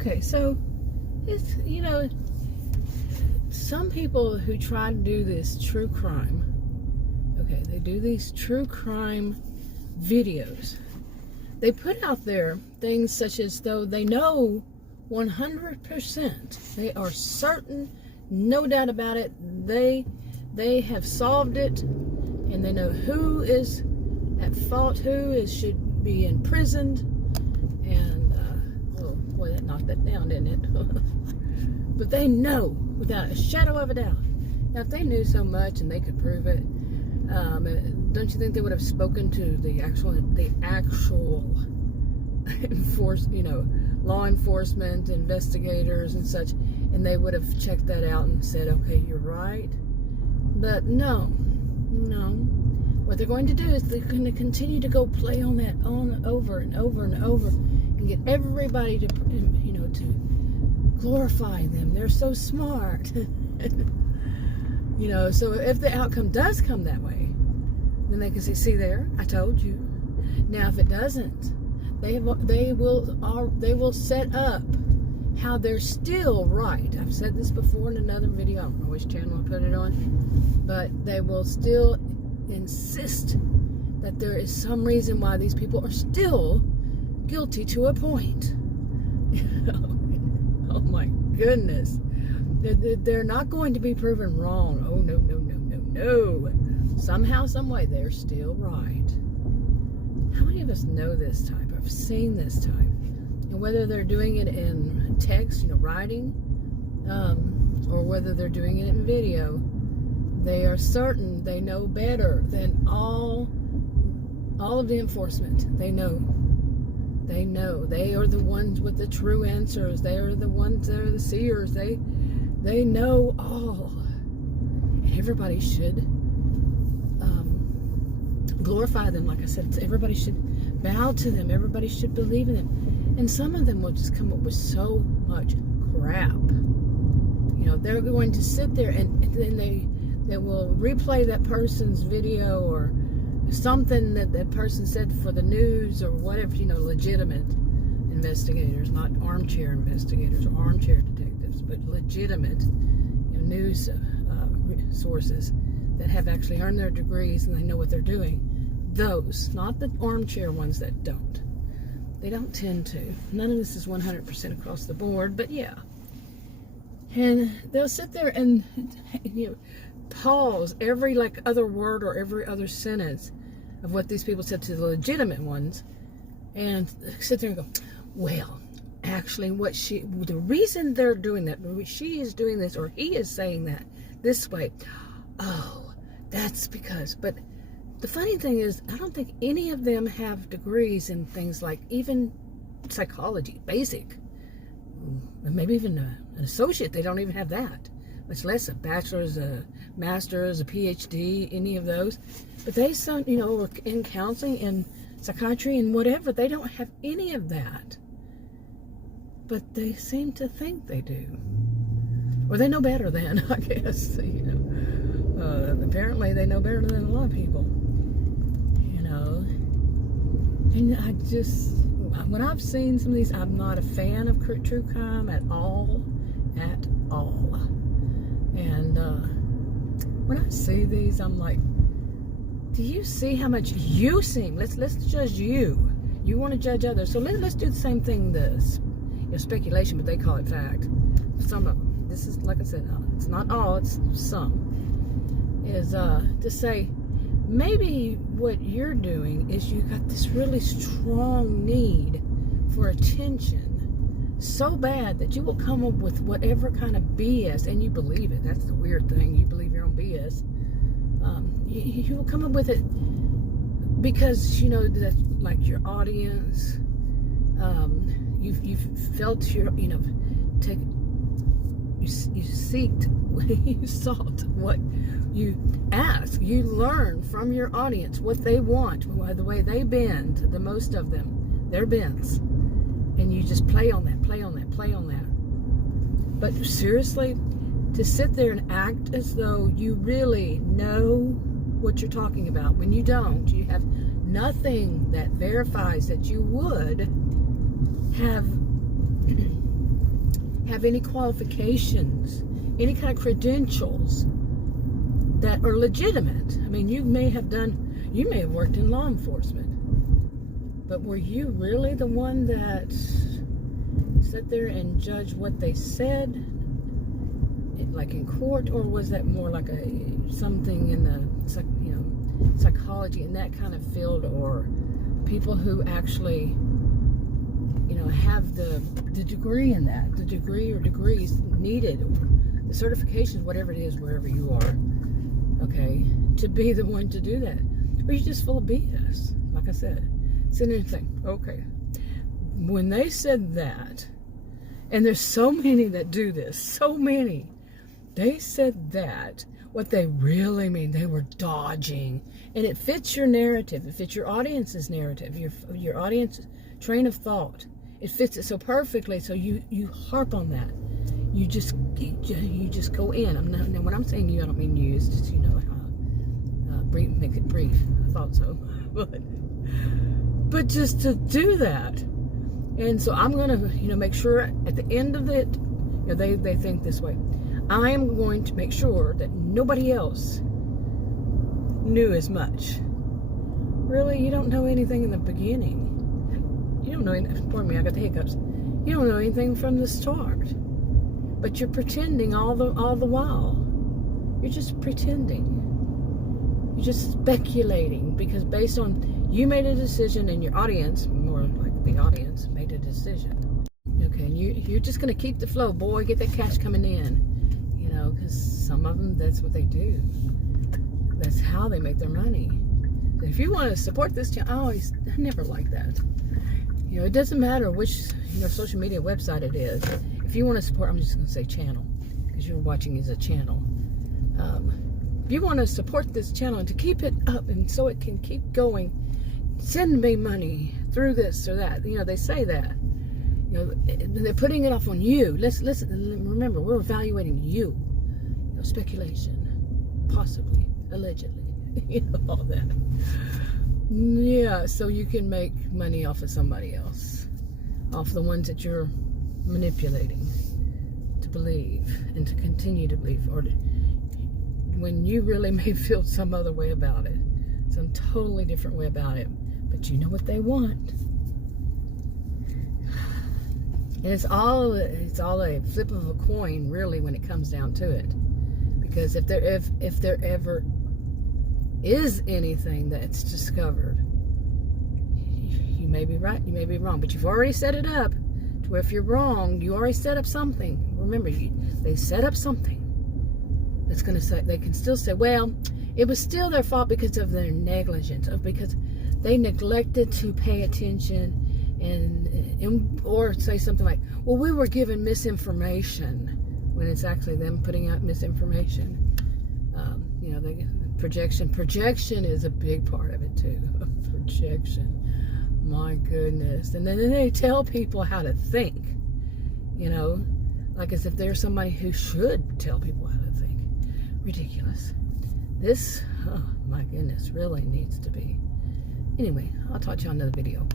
Okay, so it's, some people who try to do this true crime, okay, they do these true crime videos. They put out there things such as though they know 100%, they are certain, no doubt about it, they have solved it, and they know who is at fault, should be imprisoned, and oh boy, that knocked that down, didn't it? But they know without a shadow of a doubt. Now, if they knew so much and they could prove it, don't you think they would have spoken to the actual law enforcement, investigators and such, and they would have checked that out and said, okay, you're right. But no. What they're going to do is they're going to continue to go play on that over and over and over, and get everybody to, to glorify them. They're so smart. So if the outcome does come that way, then they can say, see there, I told you. Now, if it doesn't, they will set up how they're still right. I've said this before in another video. I don't know which channel I put it on, but they will still insist that there is some reason why these people are still guilty to a point. Oh my goodness. They're not going to be proven wrong. Oh, no. Somehow, some way, they're still right. How many of us know this type, have seen this type? And whether they're doing it in text, writing, or whether they're doing it in video, they are certain they know better than all of the enforcement. They know. They are the ones with the true answers. They are the ones that are the seers. They know all. And everybody should glorify them. Like I said, everybody should bow to them. Everybody should believe in them. And some of them will just come up with so much crap. They're going to sit there and then they will replay that person's video or something that person said for the news or whatever, legitimate investigators, not armchair investigators or armchair detectives, but legitimate news sources that have actually earned their degrees and they know what they're doing. Those, not the armchair ones that don't. They don't tend to. None of this is 100% across the board, but yeah. And they'll sit there and pause every other word or every other sentence of what these people said to the legitimate ones, and sit there and go, well, actually, the reason they're doing that, she is doing this or he is saying that this way, oh, that's because. But the funny thing is, I don't think any of them have degrees in things like even psychology, basic, maybe even an associate. They don't even have that, much less a bachelor's, a master's, a PhD, any of those. But they, work in counseling and psychiatry and whatever. They don't have any of that. But they seem to think they do. Or they know better than, I guess, apparently they know better than a lot of people, And I just, when I've seen some of these, I'm not a fan of true crime at all. And when I see these, I'm like, do you see how much you seem? Let's judge you. You want to judge others. So let's do the same thing. Speculation, but they call it fact. Some of them. This is, like I said, it's not all. It's some. Is to say, maybe what you're doing is you got this really strong need for attention, so bad that you will come up with whatever kind of BS, and you believe it. That's the weird thing. You believe your own BS. You will come up with it because that's like your audience. You've felt you sought what you ask. You learn from your audience what they want, the way they bend. The most of them, their bends, and you just play on that. But seriously, to sit there and act as though you really know what you're talking about when you don't, you have nothing that verifies that you would have have any qualifications, any kind of credentials that are legitimate. I mean, you may have worked in law enforcement, but were you really the one that sat there and judged what they said, like in court, or was that more like something in the psychology in that kind of field, or people who actually have the degree in that, the degree or degrees needed, the certifications, whatever it is, wherever you are, okay, to be the one to do that? Or you just full of BS, like I said. Sitting there and think, okay, when they said that, and there's so many that do this, so many, they said that, what they really mean, they were dodging, and it fits your narrative, it fits your audience's narrative, your audience's train of thought. It fits it so perfectly, so you harp on that. You just go in. Now when I'm saying you, I don't mean you. It's just make it brief. I thought so, but just to do that. And so I'm gonna make sure at the end of it, they think this way. I am going to make sure that nobody else knew as much. Really, you don't know anything in the beginning. You don't know anything. Pardon me, I got the hiccups. You don't know anything from the start, but you're pretending all the while. You're just pretending. You're just speculating, because based on you made a decision, and your audience, more like the audience, made a decision. Okay, and you're just gonna keep the flow, boy. Get that cash coming in, because some of them, that's what they do. That's how they make their money. If you want to support this channel, I never like that. It doesn't matter which social media website it is. If you want to support, I'm just going to say channel, because you're watching as a channel. If you want to support this channel and to keep it up and so it can keep going, send me money through this or that. They say that. They're putting it off on you. Listen, remember, we're evaluating you. Speculation, possibly, allegedly, all that. Yeah, so you can make money off of somebody else, off the ones that you're manipulating to believe and to continue to believe, or when you really may feel some other way about it, some totally different way about it, but you know what they want. And it's all a flip of a coin, really, when it comes down to it, because if there ever is anything that's discovered, you may be right, you may be wrong, but you've already set it up to where if you're wrong, you already set up something. Remember, they set up something that's going to say, they can still say, well, it was still their fault because of their negligence, because they neglected to pay attention, and or say something like, well, we were given misinformation, when it's actually them putting out misinformation. Projection is a big part of it too. Projection, my goodness. And then they tell people how to think, like as if they're somebody who should tell people how to think. Ridiculous. This, oh my goodness, really needs to be. Anyway, I'll talk to you on another video.